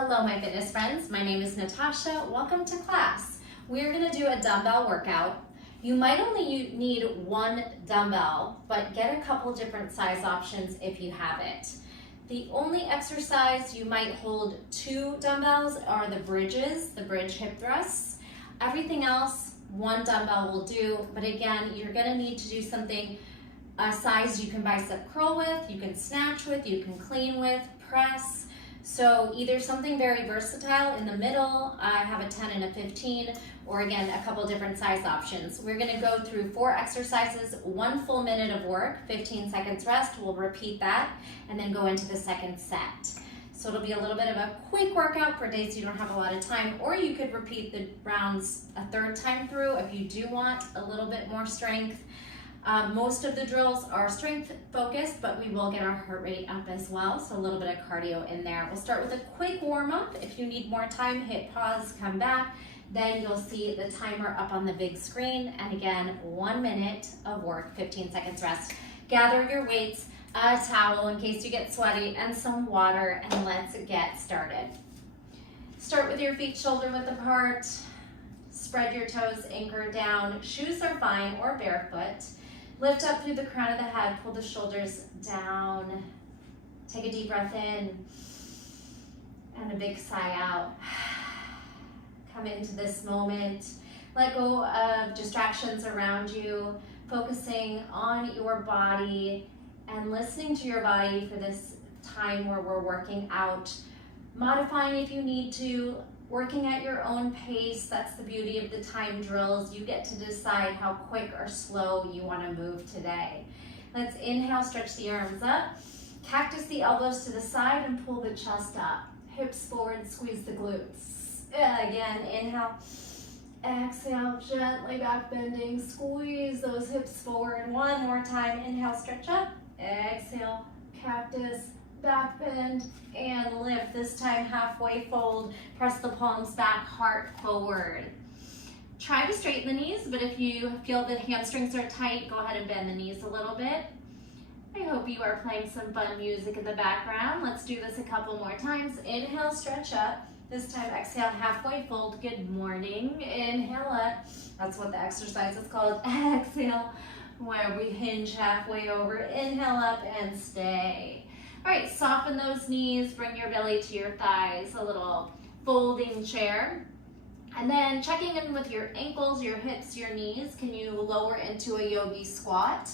Hello, my fitness friends. My name is Natasha. Welcome to class. We're going to do a dumbbell workout. You might only need one dumbbell, but get a couple different size options if you have it. The only exercise you might hold two dumbbells are the bridges, the bridge hip thrusts. Everything else, one dumbbell will do, but again, you're going to need to do something a size you can bicep curl with, you can snatch with, you can clean with, press. So either something very versatile in the middle, I have a 10 and a 15, or again, a couple different size options. We're gonna go through 4 exercises, 1 full minute of work, 15 seconds rest. We'll repeat that and then go into the second set. So it'll be a little bit of a quick workout for days you don't have a lot of time, or you could repeat the rounds a 3rd time through if you do want a little bit more strength. Most of the drills are strength focused, but we will get our heart rate up as well, so a little bit of cardio in there. We'll start with a quick warm up. If you need more time, hit pause, come back. Then you'll see the timer up on the big screen. And again, 1 minute of work, 15 seconds rest. Gather your weights, a towel in case you get sweaty, and some water, and let's get started. Start with your feet shoulder width apart. Spread your toes, anchor down. Shoes are fine, or barefoot. Lift up through the crown of the head, pull the shoulders down. Take a deep breath in and a big sigh out. Come into this moment. Let go of distractions around you, focusing on your body and listening to your body for this time where we're working out. Modifying if you need to, working at your own pace. That's the beauty of the time drills. You get to decide how quick or slow you want to move today. Let's inhale, stretch the arms up. Cactus the elbows to the side and pull the chest up. Hips forward, squeeze the glutes. Again, inhale. Exhale, gently back bending. Squeeze those hips forward. One more time. Inhale, stretch up. Exhale, cactus. Back bend and lift. This time halfway fold. Press the palms back, heart forward. Try to straighten the knees, but if you feel the hamstrings are tight, go ahead and bend the knees a little bit. I hope you are playing some fun music in the background. Let's do this a couple more times. Inhale, stretch up. This time exhale, halfway fold. Good morning. Inhale up. That's what the exercise is called. Exhale, where we hinge halfway over. Inhale up and stay. All right, soften those knees, bring your belly to your thighs, a little folding chair. And then checking in with your ankles, your hips, your knees. Can you lower into a yogi squat?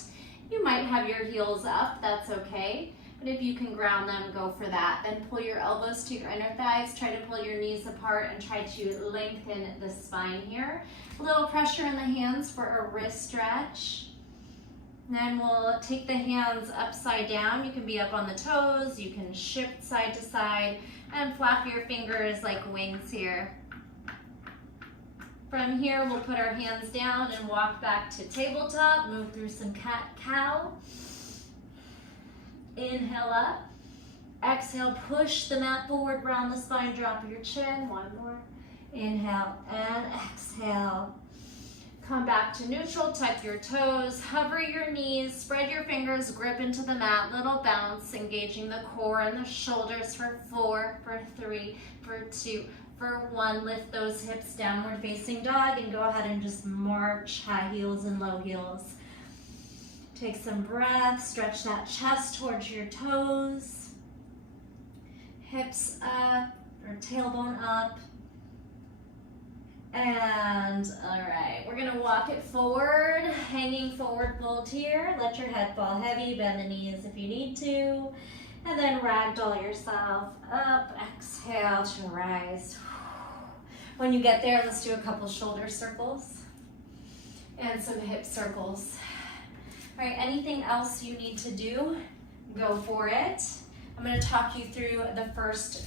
You might have your heels up, that's okay. But if you can ground them, go for that. Then pull your elbows to your inner thighs, try to pull your knees apart and try to lengthen the spine here. A little pressure in the hands for a wrist stretch. Then we'll take the hands upside down. You can be up on the toes, you can shift side to side, and flap your fingers like wings here. From here, we'll put our hands down and walk back to tabletop, move through some cat-cow. Inhale up. Exhale, push the mat forward, round the spine, drop your chin. One more. Inhale and exhale. Come back to neutral, tuck your toes, hover your knees, spread your fingers, grip into the mat, little bounce, engaging the core and the shoulders for 4, for 3, for 2, for 1. Lift those hips, downward facing dog, and go ahead and just march high heels and low heels. Take some breath, stretch that chest towards your toes, hips up, or tailbone up. And all right, we're gonna walk it forward, hanging forward fold here. Let your head fall heavy, bend the knees if you need to. And then ragdoll yourself up, exhale to rise. When you get there, let's do a couple shoulder circles and some hip circles. All right, anything else you need to do, go for it. I'm gonna talk you through the first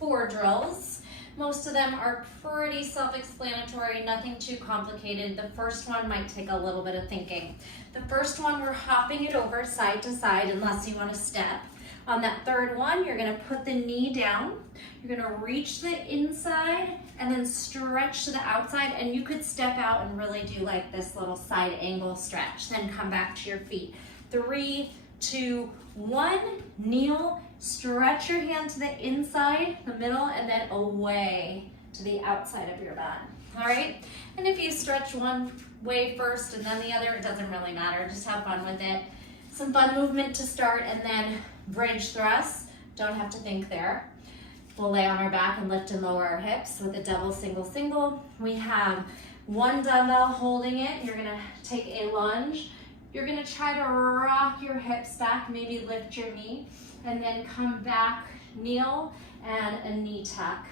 4 drills. Most of them are pretty self-explanatory, nothing too complicated. The first one might take a little bit of thinking. The first one, we're hopping it over side to side unless you want to step. On that 3rd one, you're gonna put the knee down. You're gonna reach the inside and then stretch to the outside, and you could step out and really do like this little side angle stretch. Then come back to your feet. 3, 2, 1. Kneel, stretch your hand to the inside, the middle, and then away to the outside of your mat. All right? And if you stretch one way first and then the other, it doesn't really matter. Just have fun with it. Some fun movement to start, and then bridge thrusts. Don't have to think there. We'll lay on our back and lift and lower our hips with a double, single, single. We have one dumbbell holding it. You're gonna take a lunge. You're gonna try to rock your hips back, maybe lift your knee, and then come back, kneel, and a knee tuck.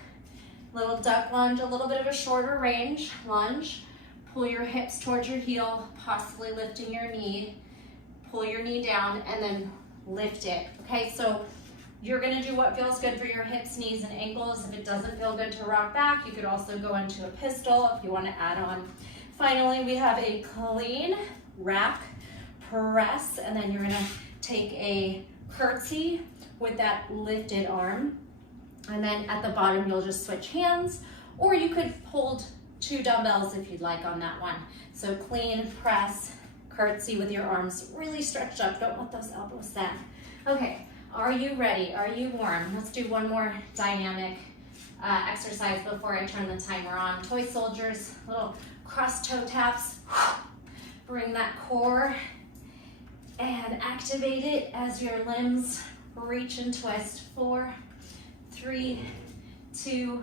Little duck lunge, a little bit of a shorter range lunge. Pull your hips towards your heel, possibly lifting your knee. Pull your knee down and then lift it. Okay, so you're gonna do what feels good for your hips, knees, and ankles. If it doesn't feel good to rock back, you could also go into a pistol if you wanna add on. Finally, we have a clean rack press, and then you're gonna take a curtsy with that lifted arm. And then at the bottom, you'll just switch hands, or you could hold 2 dumbbells if you'd like on that one. So clean, press, curtsy with your arms really stretched up. Don't let those elbows bend. Okay, are you ready? Are you warm? Let's do one more dynamic exercise before I turn the timer on. Toy soldiers, little cross toe taps. Bring that core and activate it as your limbs reach and twist. 4, 3, 2,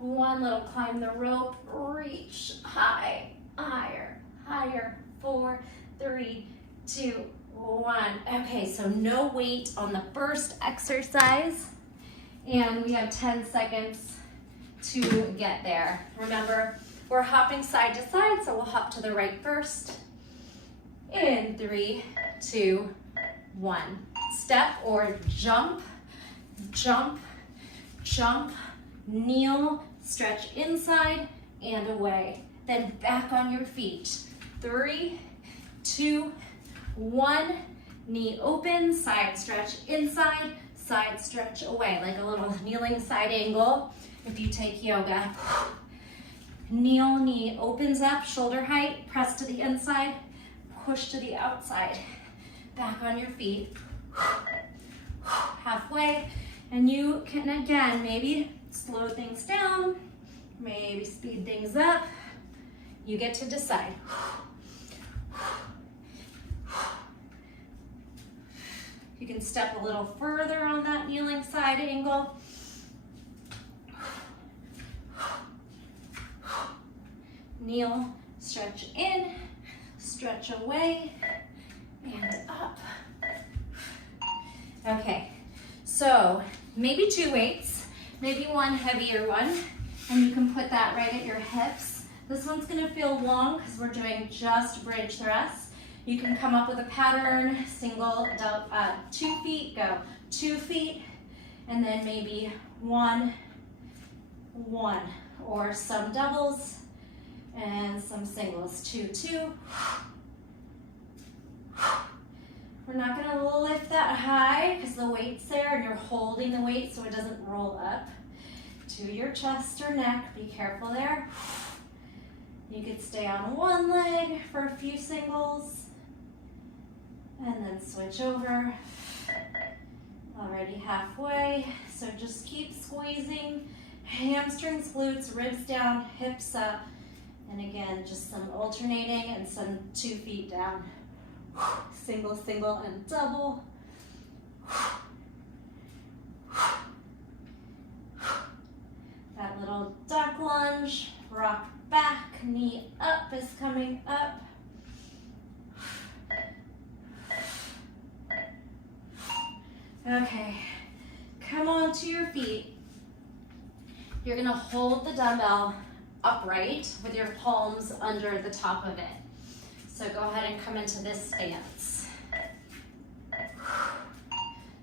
1. Little climb the rope, reach high, higher, higher. 4, 3, 2, 1. Okay, so no weight on the first exercise, and we have 10 seconds to get there. Remember, we're hopping side to side, so we'll hop to the right first. In 3, 2, 1. Step or jump, jump, jump, kneel, stretch inside and away. Then back on your feet. 3, 2, 1. Knee open, side stretch inside, side stretch away, like a little kneeling side angle if you take yoga. Kneel, knee opens up, shoulder height, press to the inside, push to the outside. Back on your feet. Halfway, and you can again maybe slow things down, maybe speed things up. You get to decide. You can step a little further on that kneeling side angle. Kneel, stretch in, stretch away, and up. Okay, so maybe 2 weights, maybe one heavier one, and you can put that right at your hips. This one's gonna feel long because we're doing just bridge thrusts. You can come up with a pattern, single, 2 feet, go 2 feet, and then maybe 1, 1, or some doubles and some singles, 2, 2. We're not gonna lift that high because the weight's there and you're holding the weight so it doesn't roll up to your chest or neck. Be careful there. You could stay on one leg for a few singles and then switch over. Already halfway, so just keep squeezing. Hamstrings, glutes, ribs down, hips up. And again, just some alternating and some 2 feet down. Single, single, and double. That little duck lunge, rock back, knee up is coming up. Okay, come on to your feet. You're gonna hold the dumbbell upright with your palms under the top of it. So go ahead and come into this stance.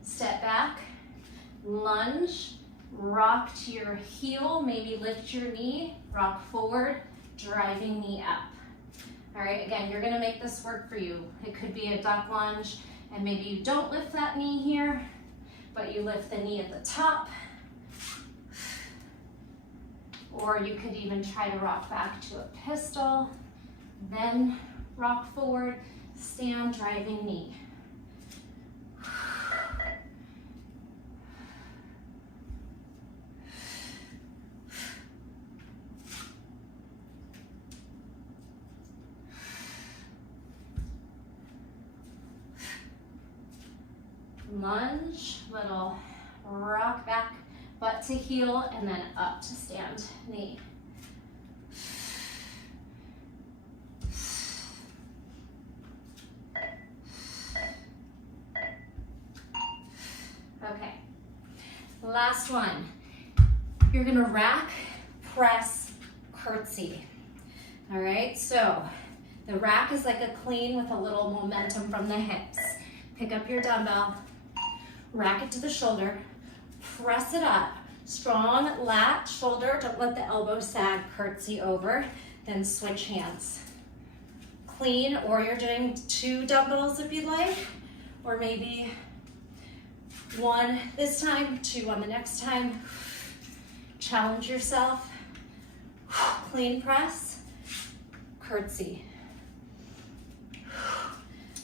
Step back, lunge, rock to your heel, maybe lift your knee, rock forward, driving knee up. All right, again, you're gonna make this work for you. It could be a duck lunge, and maybe you don't lift that knee here, but you lift the knee at the top. Or you could even try to rock back to a pistol, then rock forward, stand, driving knee. lunge, little rock back, butt to heel, and then up to stand knee. Okay, last one. You're gonna rack, press, curtsy. All right, so the rack is like a clean with a little momentum from the hips. Pick up your dumbbell, rack it to the shoulder, press it up. Strong lat, shoulder, don't let the elbow sag, curtsy over, then switch hands. Clean, or you're doing 2 dumbbells if you'd like, or maybe 1 this time, 2 on the next time. Challenge yourself. Clean press, curtsy.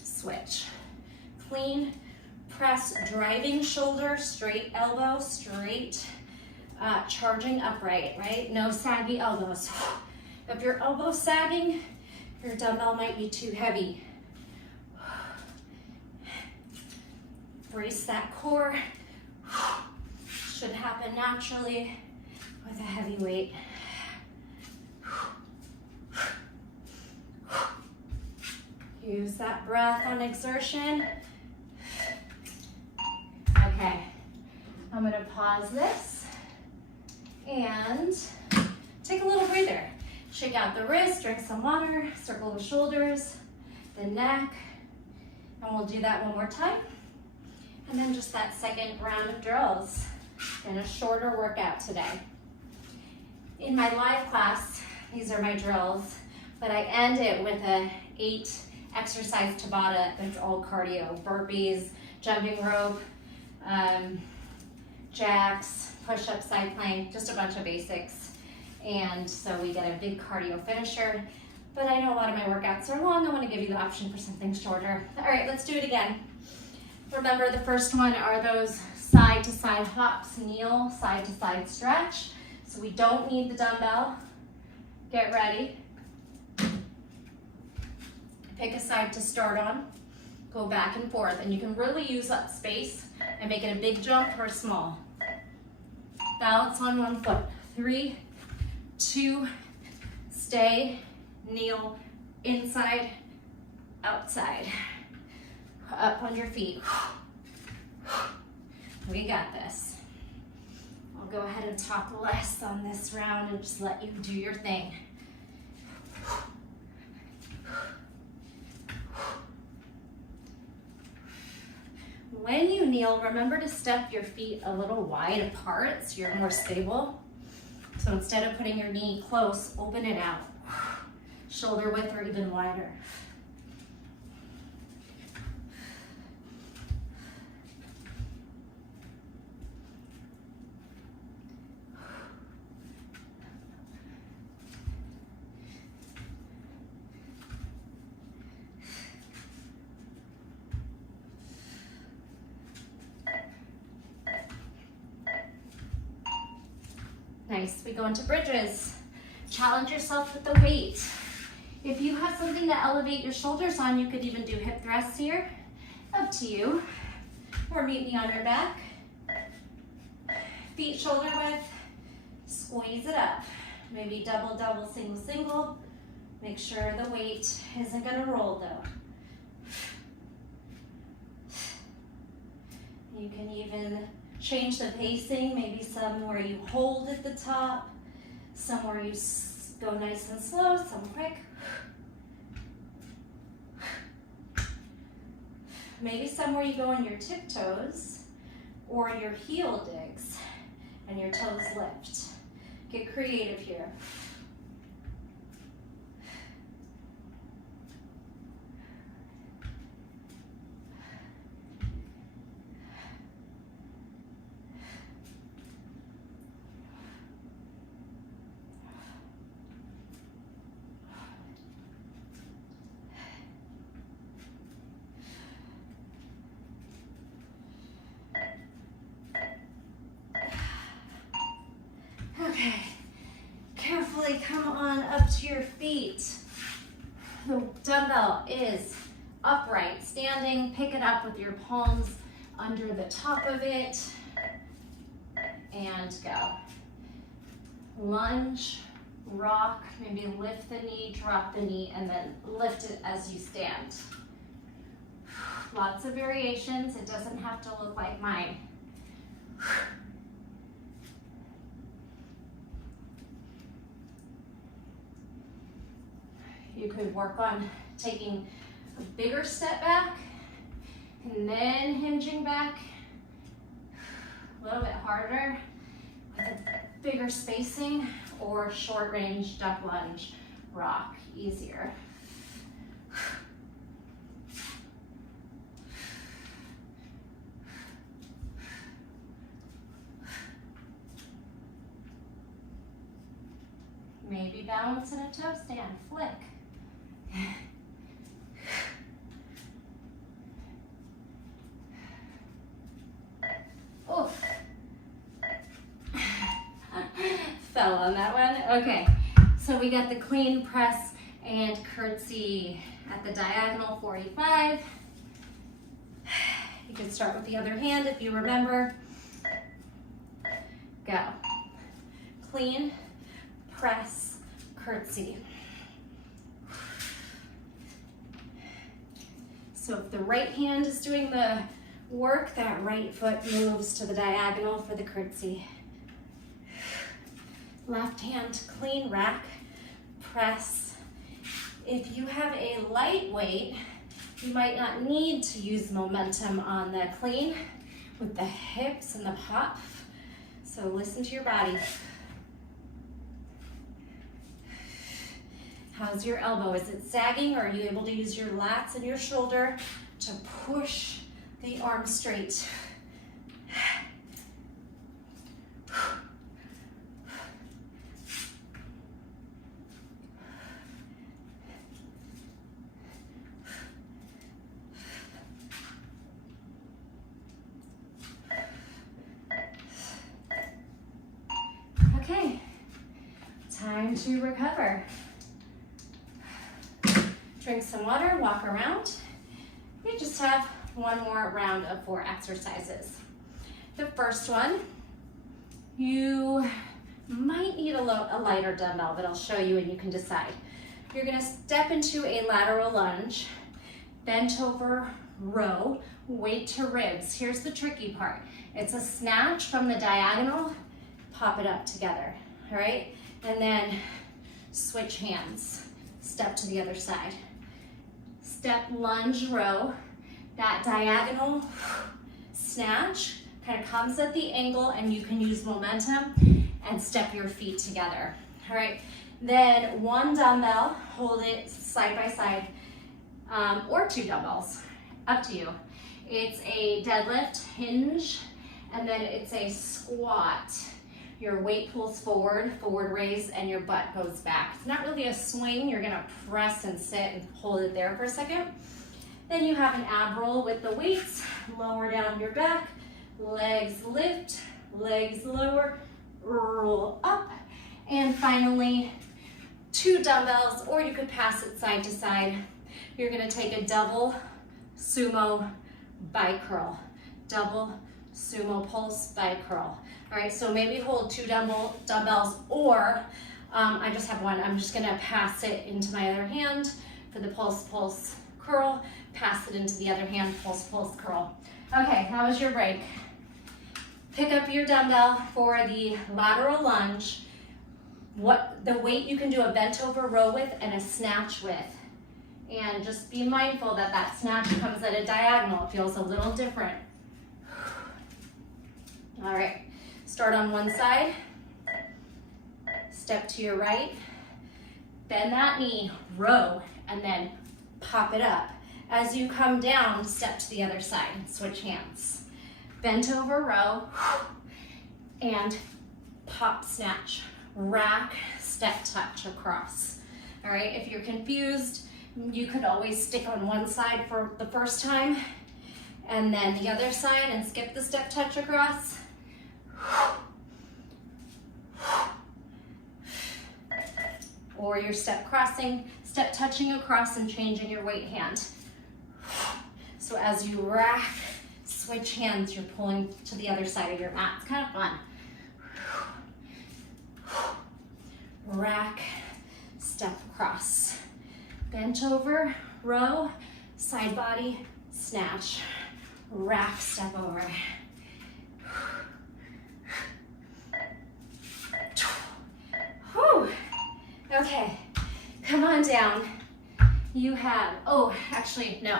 Switch. Clean press, driving shoulder, straight elbow, straight, charging upright, right? No saggy elbows. If your elbow's sagging, your dumbbell might be too heavy. Brace that core. Should happen naturally with a heavy weight. Use that breath on exertion. Okay, I'm gonna pause this and take a little breather. Shake out the wrist, drink some water, circle the shoulders, the neck, and we'll do that one more time. And then just that second round of drills and a shorter workout today. In my live class, these are my drills, but I end it with a 8 exercise Tabata. It's all cardio, burpees, jumping rope, jacks, push-up, side plank, just a bunch of basics. And so we get a big cardio finisher. But I know a lot of my workouts are long. I want to give you the option for something shorter. All right, let's do it again. Remember, the first one are those side to side hops, kneel, side to side stretch. So we don't need the dumbbell. Get ready. Pick a side to start on. Go back and forth, and you can really use up space and make it a big jump or small. Balance on one foot. 3, 2, stay, kneel, inside, outside. Up on your feet. We got this. I'll go ahead and talk less on this round and just let you do your thing. When you kneel, remember to step your feet a little wide apart so you're more stable. So instead of putting your knee close, open it out. Shoulder width or even wider. Nice, we go into bridges. Challenge yourself with the weight. If you have something to elevate your shoulders on, you could even do hip thrusts here. Up to you. Or meet me on your back. Feet shoulder width. Squeeze it up. Maybe double, double, single, single. Make sure the weight isn't gonna roll though. You can even change the pacing, maybe some where you hold at the top, some where you go nice and slow, some quick. Maybe somewhere you go on your tiptoes or your heel digs and your toes lift. Get creative here. Okay, carefully come on up to your feet. The dumbbell is upright, standing. Pick it up with your palms under the top of it, and go. Lunge, rock, maybe lift the knee, drop the knee, and then lift it as you stand. Lots of variations. It doesn't have to look like mine. You could work on taking a bigger step back and then hinging back a little bit harder with a bigger spacing, or short range duck lunge, rock, easier. Maybe balance in a toe stand, flick. Oof. Fell on that one. Okay, so we got the clean press and curtsy at the diagonal 45. You can start with the other hand if you remember. Go. Clean, press, curtsy. So if the right hand is doing the work, that right foot moves to the diagonal for the curtsy. Left hand, clean rack, press. If you have a light weight, you might not need to use momentum on the clean with the hips and the pop. So listen to your body. How's your elbow? Is it sagging, or are you able to use your lats and your shoulder to push the arm straight? Okay, time to recover. Drink some water, walk around. We just have one more round of 4 exercises. The first one, you might need a lighter dumbbell, but I'll show you and you can decide. You're gonna step into a lateral lunge, bent over row, weight to ribs. Here's the tricky part. It's a snatch from the diagonal, pop it up together, all right? And then switch hands, step to the other side. Step, lunge, row. That diagonal snatch kind of comes at the angle, and you can use momentum and step your feet together. All right, then 1 dumbbell, hold it side by side, or 2 dumbbells, up to you. It's a deadlift, hinge, and then it's a squat. Your weight pulls forward, forward raise, and your butt goes back. It's not really a swing. You're gonna press and sit and hold it there for a second. Then you have an ab roll with the weights, lower down your back, legs lift, legs lower, roll up, and finally 2 dumbbells, or you could pass it side to side. You're gonna take a double sumo bicep curl, double sumo pulse bicep curl. All right, so maybe hold 2 dumbbells, or I just have 1. I'm just gonna pass it into my other hand for the pulse curl, pass it into the other hand, pulse curl. Okay, how was your break? Pick up your dumbbell for the lateral lunge. What the weight you can do a bent over row with and a snatch with. And just be mindful that that snatch comes at a diagonal. It feels a little different. All right. Start on one side, step to your right, bend that knee, row, and then pop it up. As you come down, step to the other side, switch hands. Bent over row, and pop snatch, rack, step touch across. All right, if you're confused, you could always stick on one side for the first time, and then the other side and skip the step touch across. Or your step touching across and changing your weight hand. So as you rack, switch hands, you're pulling to the other side of your mat. It's kind of fun. Rack, step across. Bent over, row, side body, snatch. Rack, step over. Whew. Okay, come on down. You have, oh, actually, no.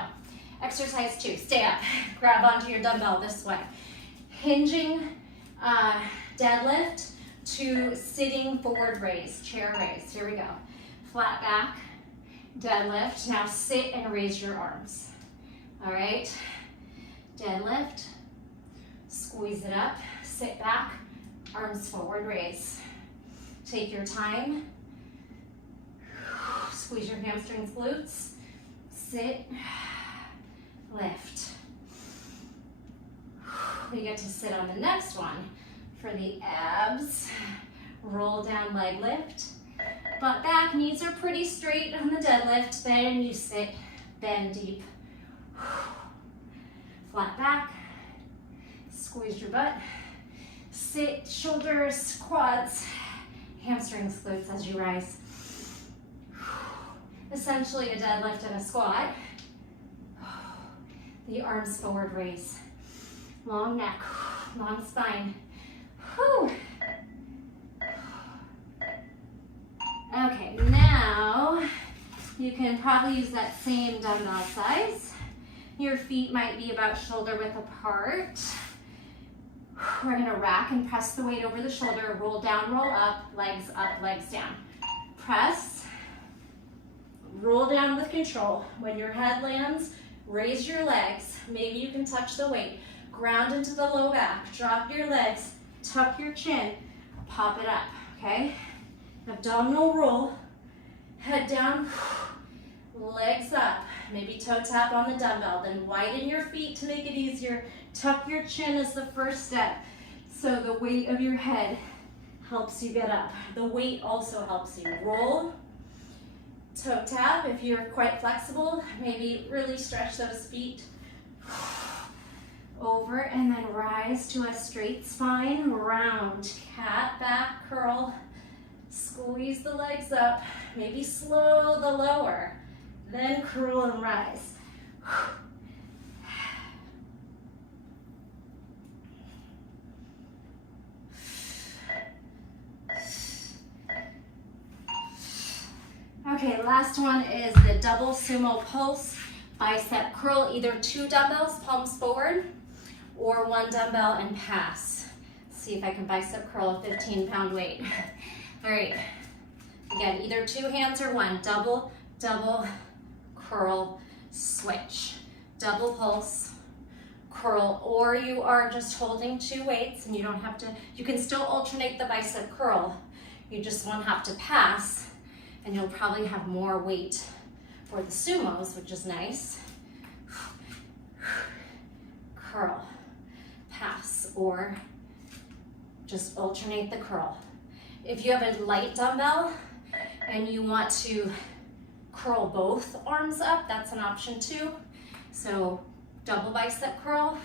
Exercise 2, stay up. Grab onto your dumbbell this way. Hinging deadlift to sitting forward raise, chair raise. Here we go. Flat back, deadlift. Now sit and raise your arms. All right, deadlift, squeeze it up, sit back, arms forward, raise. Take your time. Squeeze your hamstrings, glutes. Sit, lift. We get to sit on the next one for the abs. Roll down, leg lift. Butt back, knees are pretty straight on the deadlift. Then you sit, bend deep. Flat back, squeeze your butt. Sit, shoulders, quads, hamstrings, glutes as you rise. Essentially a deadlift and a squat. The arms forward raise. Long neck, long spine. Whew. Okay, now you can probably use that same dumbbell size. Your feet might be about shoulder width apart. We're gonna rack and press the weight over the shoulder, roll down, roll up, legs down. Press, roll down with control. When your head lands, raise your legs. Maybe you can touch the weight. Ground into the low back, drop your legs, tuck your chin, pop it up, okay? Abdominal roll, head down, legs up. Maybe toe tap on the dumbbell, then widen your feet to make it easier. Tuck your chin as the first step. So the weight of your head helps you get up. The weight also helps you roll, toe tap. If you're quite flexible, maybe really stretch those feet over and then rise to a straight spine, round, cat, back, curl. Squeeze the legs up, maybe slow the lower, then curl and rise. Okay, last one is the double sumo pulse bicep curl, either 2 dumbbells, palms forward, or 1 dumbbell and pass. See if I can bicep curl a 15-pound weight. All right, again, either 2 hands or 1, double, double, curl, switch. Double pulse, curl, or you are just holding 2 weights and you don't have to, you can still alternate the bicep curl. You just won't have to pass, and you'll probably have more weight for the sumos, which is nice. Curl, pass, or just alternate the curl. If you have a light dumbbell and you want to curl both arms up, that's an option too. So double bicep curl.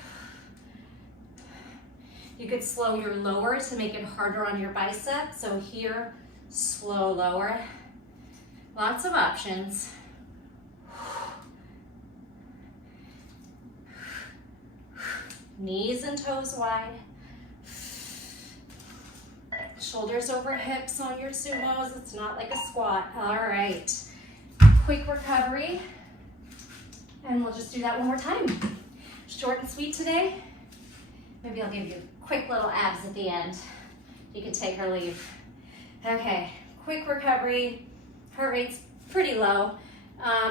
You could slow your lower to make it harder on your bicep. So here, slow lower. Lots of options. Knees and toes wide. Shoulders over hips on your sumos. It's not like a squat. All right. Quick recovery. And we'll just do that one more time. Short and sweet today. Maybe I'll give you quick little abs at the end. You can take or leave. Okay, quick recovery. Heart rate's pretty low.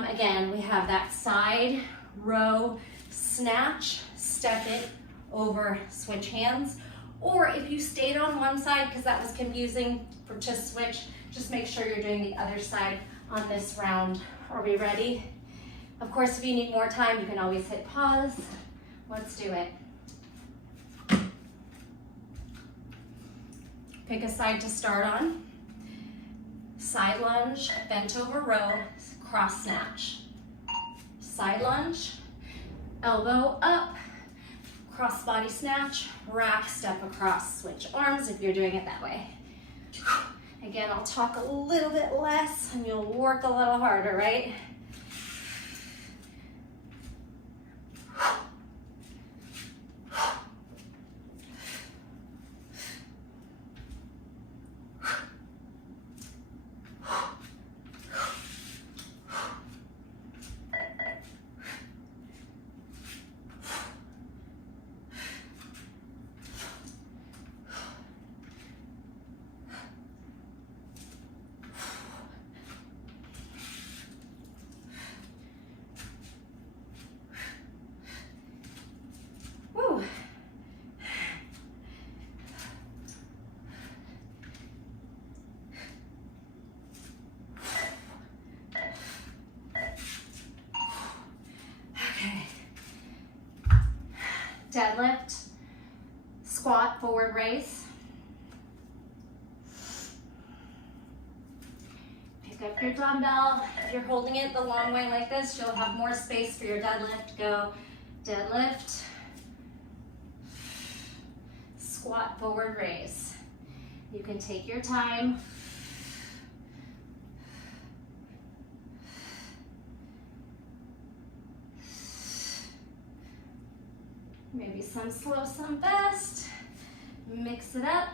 Again, we have that side row snatch, step it over, switch hands. Or if you stayed on one side because that was confusing to switch, just make sure you're doing the other side on this round. Are we ready? Of course, if you need more time, you can always hit pause. Let's do it. Pick a side to start on. Side lunge, bent over row, cross snatch. Side lunge, elbow up, Cross body snatch, rack, step across, switch arms if you're doing it that way. Again, I'll talk a little bit less and you'll work a little harder, right? Deadlift, squat, forward raise. Pick up your dumbbell. If you're holding it the long way like this, you'll have more space for your deadlift. Go deadlift, squat, forward raise. You can take your time. Maybe some slow, some fast. Mix it up.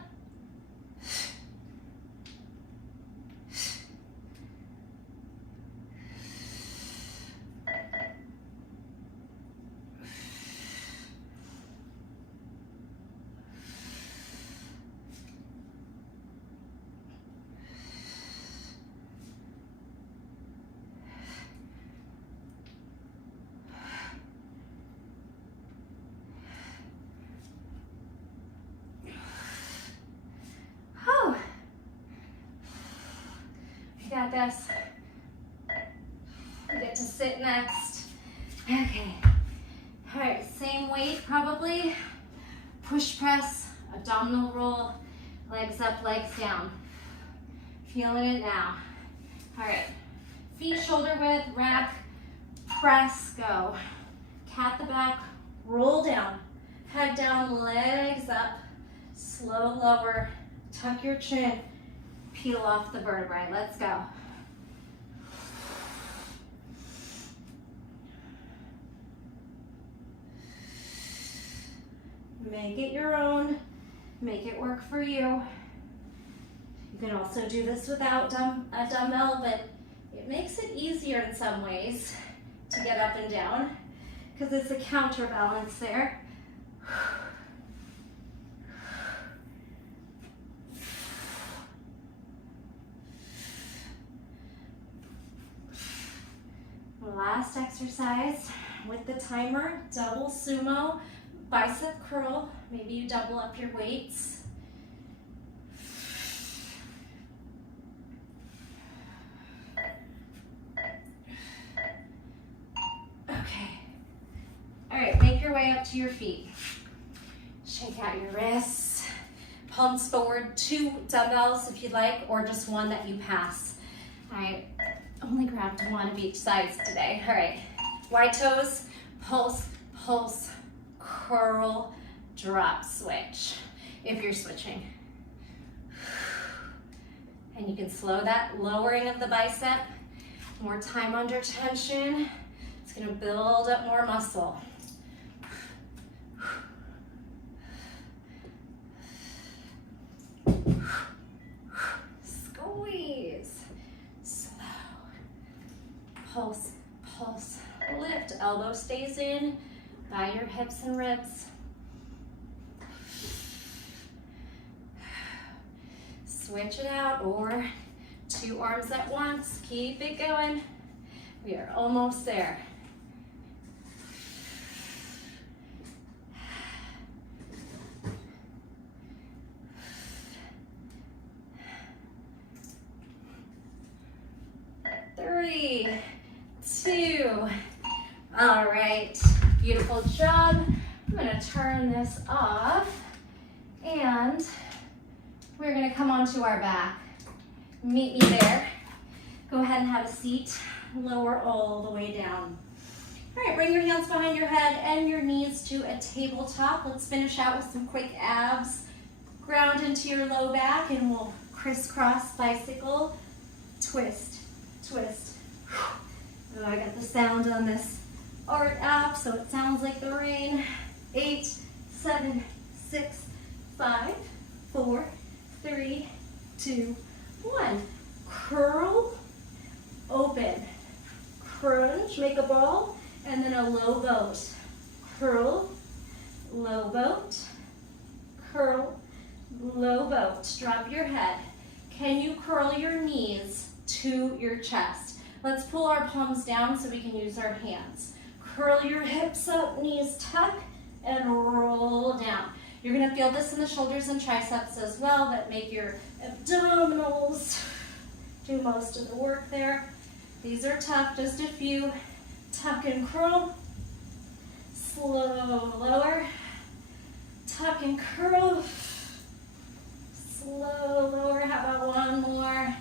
Got this. You get to sit next. Okay. All right, same weight probably. Push press, abdominal roll, legs up, legs down. Feeling it now. All right, feet shoulder width, rack, press, go. Cat the back, roll down. Head down, legs up, slow lower, tuck your chin. Peel off the vertebrae. Let's go. Make it your own. Make it work for you. You can also do this without a dumbbell, but it makes it easier in some ways to get up and down because it's a counterbalance there. Last exercise with the timer, double sumo, bicep curl. Maybe you double up your weights. Okay. All right, make your way up to your feet. Shake out your wrists. Palms forward, 2 dumbbells if you'd like, or just one that you pass. All right. Only grabbed one of each side today. All right, wide toes, pulse, pulse, curl, drop, switch, if you're switching. And you can slow that lowering of the bicep. More time under tension. It's gonna build up more muscle. Squeeze. Pulse, pulse, lift, elbow stays in by your hips and ribs. Switch it out, or 2 arms at once. Keep it going. We are almost there. Three, 2. All right, beautiful job. I'm gonna turn this off and we're gonna come onto our back. Meet me there. Go ahead and have a seat. Lower all the way down. All right, bring your hands behind your head and your knees to a tabletop. Let's finish out with some quick abs. Ground into your low back and we'll crisscross bicycle. Twist, twist. Oh, I got the sound on this art app, so it sounds like the rain. 8, 7, 6, 5, 4, 3, 2, 1. Curl, open, crunch, make a ball, and then a low boat. Curl, low boat, curl, low boat. Drop your head. Can you curl your knees to your chest? Let's pull our palms down so we can use our hands. Curl your hips up, knees tuck, and roll down. You're gonna feel this in the shoulders and triceps as well, but make your abdominals do most of the work there. These are tough, just a few. Tuck and curl. Slow lower. Tuck and curl. Slow lower. How about one more?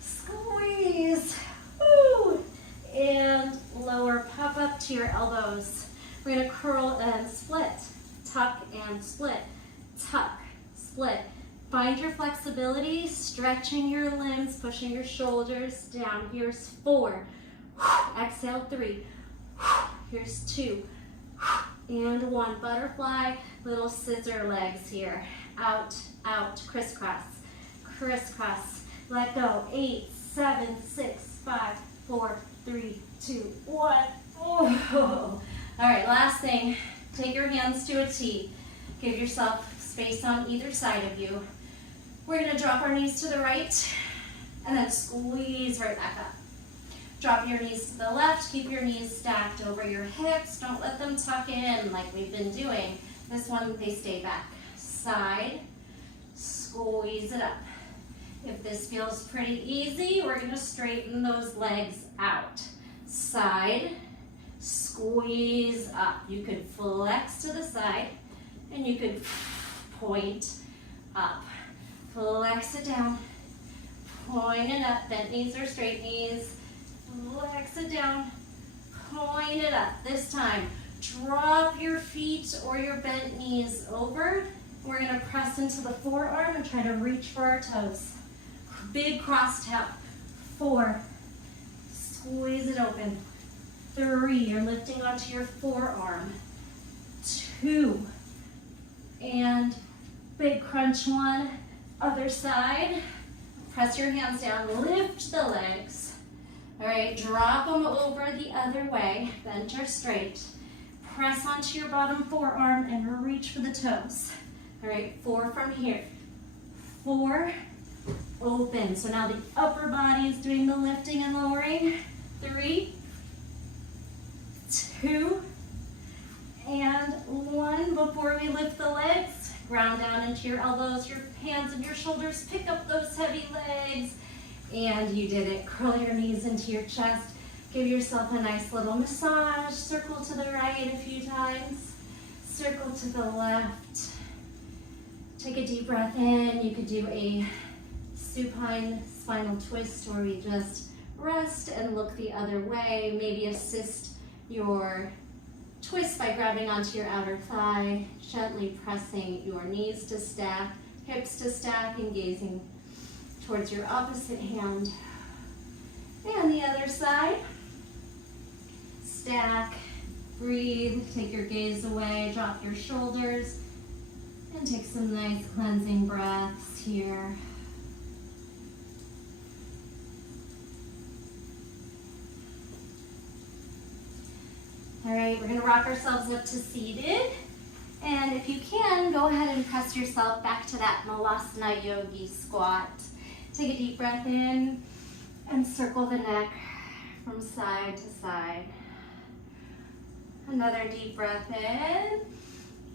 Squeeze. Woo. And lower, pop up to your elbows. We're gonna curl and split. Tuck and split. Tuck, split. Find your flexibility, stretching your limbs, pushing your shoulders down. Here's 4. Exhale, 3. Here's 2. And 1. Butterfly, little scissor legs here. Out, out, crisscross, crisscross. Let go. 8, 7, 6, 5, 4, 3, 2, 1. Oh. All right, last thing. Take your hands to a T. Give yourself space on either side of you. We're gonna drop our knees to the right and then squeeze right back up. Drop your knees to the left. Keep your knees stacked over your hips. Don't let them tuck in like we've been doing. This one, they stay back. Side, squeeze it up. If this feels pretty easy, we're gonna straighten those legs out. Side, squeeze up. You could flex to the side and you could point up. Flex it down, point it up. Bent knees or straight knees. Flex it down, point it up. This time, drop your feet or your bent knees over. We're gonna press into the forearm and try to reach for our toes. Big cross tap. 4, squeeze it open. 3, you're lifting onto your forearm. 2, and big crunch 1. Other side. Press your hands down, lift the legs. All right, drop them over the other way, bent or straight. Press onto your bottom forearm and reach for the toes. All right, 4 from here. 4, open. So now the upper body is doing the lifting and lowering. 3, 2, and 1. Before we lift the legs, ground down into your elbows, your hands and your shoulders. Pick up those heavy legs. And you did it. Curl your knees into your chest. Give yourself a nice little massage. Circle to the right a few times. Circle to the left. Take a deep breath in. You could do a supine spinal twist where we just rest and look the other way. Maybe assist your twist by grabbing onto your outer thigh, gently pressing your knees to stack, hips to stack, and gazing towards your opposite hand. And the other side. Stack, breathe, take your gaze away, drop your shoulders, and take some nice cleansing breaths here. All right, we're gonna rock ourselves up to seated. And if you can, go ahead and press yourself back to that Malasana Yogi squat. Take a deep breath in and circle the neck from side to side. Another deep breath in.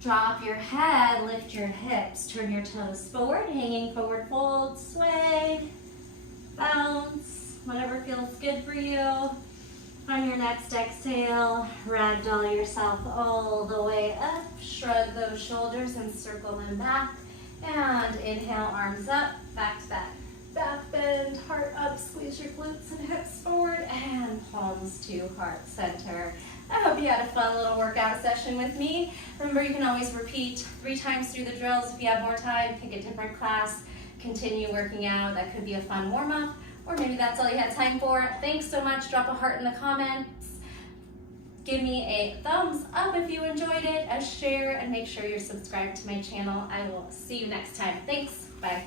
Drop your head, lift your hips, turn your toes forward, hanging forward fold, sway, bounce, whatever feels good for you. On your next exhale, ragdoll yourself all the way up. Shrug those shoulders and circle them back. And inhale, arms up, back to back. Back bend, heart up, squeeze your glutes and hips forward, and palms thumbs to heart center. I hope you had a fun little workout session with me. Remember, you can always repeat 3 times through the drills. If you have more time, pick a different class, continue working out. That could be a fun warm-up, or maybe that's all you had time for. Thanks so much. Drop a heart in the comments. Give me a thumbs up if you enjoyed it, a share, and make sure you're subscribed to my channel. I will see you next time. Thanks. Bye.